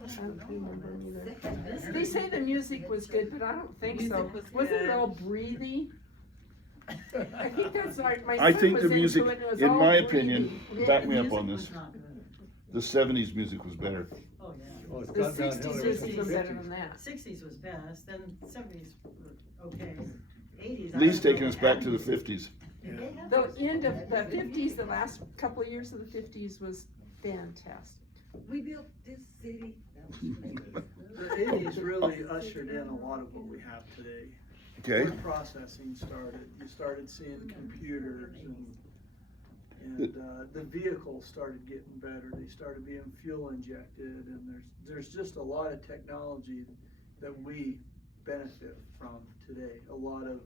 I don't remember either. They say the music was good, but I don't think so. Music was Wasn't it good. all breathy? I think that's right. My I son think was the into music, it and it was in all my breathy. opinion, Yeah, back the me up music on was this, not good. the 70s music was better. Oh, yeah. Well, it's The gone downhill 60s ever was since even the better 50s. than that. 60s was best, then 70s were okay. 80s. I Lee's don't know taking us what back to the happened. 50s. Did they have The those? end of the 50s, the last couple of years of the 50s was fantastic. We built this city. The eighties really ushered in a lot of what we have today. Okay? Word processing started, you started seeing computers and the vehicles started getting better, they started being fuel injected, and there's just a lot of technology that we benefit from today. A lot of,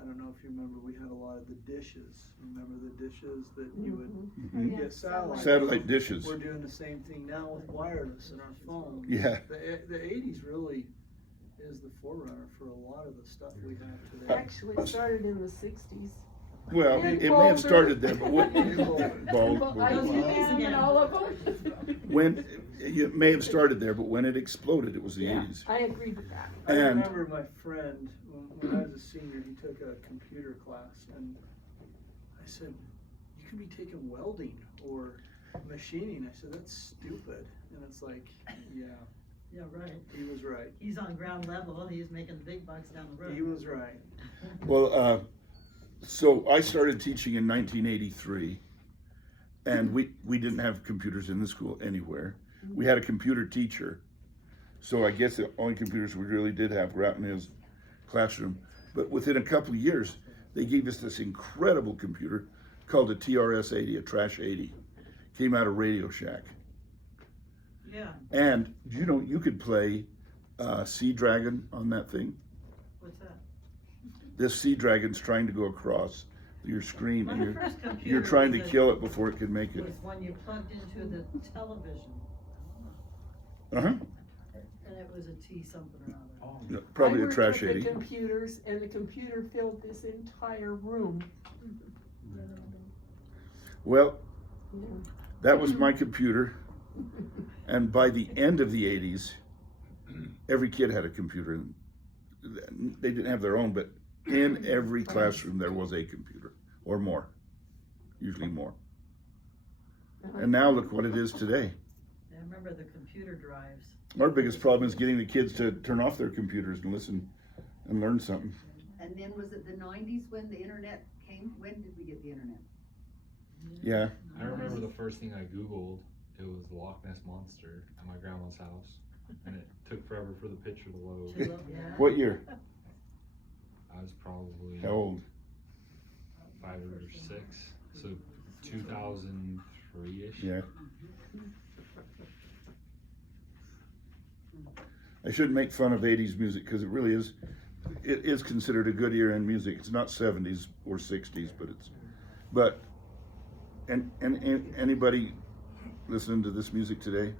I don't know if you remember, we had a lot of the dishes, remember the dishes that you would Mhm. get satellite. Satellite dishes. We're doing the same thing now with wireless in our phones. Yeah. The 80s really is the forerunner for a lot of the stuff we have today. Actually, it started in the 60s. Well, And it may have Boulder. started there, but when, IBM and all of them. when, it may have started there, but when it exploded, it was the Yeah, 80s. I agree with that. I And- remember my friend, when I was a senior, he took a computer class, and I said, you could be taking welding or machining. I said, that's stupid. And it's like, yeah, Yeah, right. he was right. He's on ground level, he's making the big bucks down the road. He was right. Well, so I started teaching in 1983, and we didn't have computers in the school anywhere. We had a computer teacher, so I guess the only computers we really did have were out in his classroom. But within a couple of years, they gave us this incredible computer called a TRS-80, a Trash 80. Came out of Radio Shack. Yeah, And you know, you could play Sea Dragon on that thing. what's that? This sea dragon's trying to go across your screen, Well, and the you're first computer you're trying to was a- kill it before it can make it. Was when you plugged into the television, Uh huh. and it was a T something or other. Probably I a worked Trash with 80. the computers, and the computer filled this entire room. Well, Yeah. that was my computer, and by the end of the 80s, every kid had a computer. They didn't have their own, but in every classroom there was a computer, or more, usually more. And now look what it is today. I remember the computer drives. Our biggest problem is getting the kids to turn off their computers and listen and learn something. And then was it the 90s when the internet came? When did we get the internet? Yeah. I remember the first thing I Googled, it was the Loch Ness Monster at my grandma's house. And it took forever for the picture to load. Yeah. What year? I was probably How old? 5 or 6. So 2003-ish. Yeah. I shouldn't make fun of 80s music because it really is, it is considered a good era in music. It's not 70s or 60s, but and anybody listening to this music today?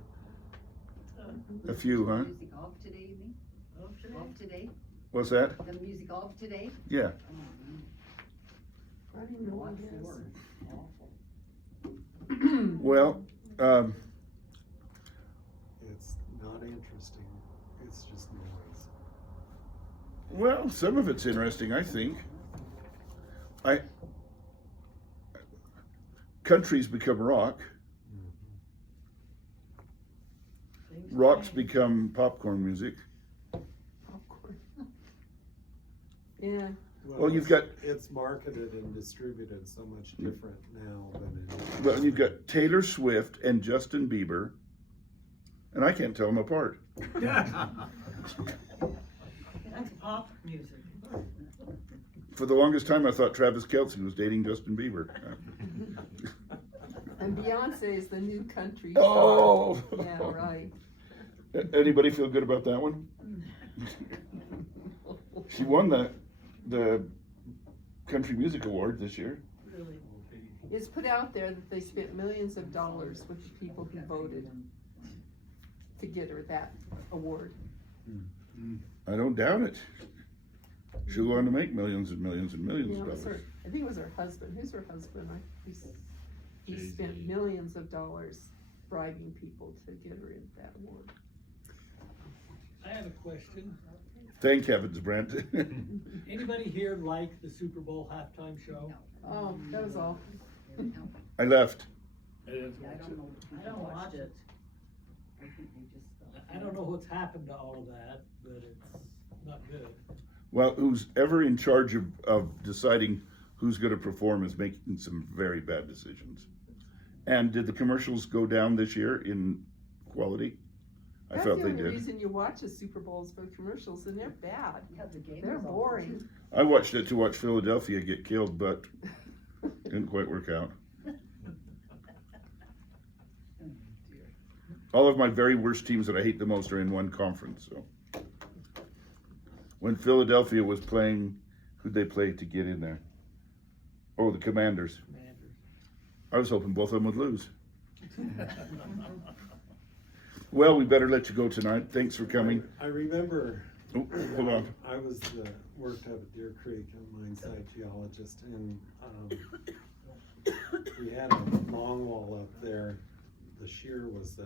A few, huh? The music of today, you mean? Of today? What's that? The music of today? Yeah. I didn't know what it is. Well, It's not interesting, it's just noise. Well, some of it's interesting, I think. Country's become rock. Things Rock's change. become popcorn music. Popcorn. Yeah, Well, you've got- It's marketed and distributed so much different now than it. Well, you've got Taylor Swift and Justin Bieber, and I can't tell them apart. That's pop music. For the longest time, I thought Travis Kelce was dating Justin Bieber. and Beyonce is the new country Oh! star. Yeah, right. Anybody feel good about that one? She won the Country Music Award this year. Really. It's put out there that they spent millions of dollars with the people who voted to get her that award. I don't doubt it. She'll go on to make millions and millions and millions Yeah, of it was dollars. I think it was her husband. Who's her husband? He spent Jay-Z. millions of dollars bribing people to get her that award. I have a question. Thank heavens, Brent. Anybody here like the Super Bowl halftime show? Oh, that was all. I left. I didn't Yeah, I watch don't it. know. I don't watch it. I think they just. I don't know what's happened to all of that, but it's not good. Well, who's ever in charge of deciding who's going to perform is making some very bad decisions. And did the commercials go down this year in quality? I That's felt the they only did. reason you watch the Super Bowls for the commercials, and they're bad. Yeah, the game They're was awful, boring. too. I watched it to watch Philadelphia get killed, but didn't quite work out. All of my very worst teams that I hate the most are in one conference. So when Philadelphia was playing, who'd they play to get in there? Oh, the Commanders. I was hoping both of them would lose. Well, we better let you go tonight. Thanks for coming. I remember. Oh, hold on. I was, worked up at Deer Creek, a mine site geologist, and, we had a long wall up there. The shear was,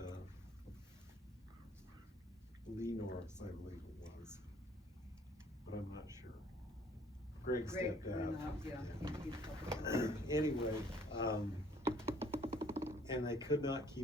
Lee Norris, I believe it was, but I'm not sure. Greg Greg, stepped out. yeah, he did a couple of- Anyway, and they could not keep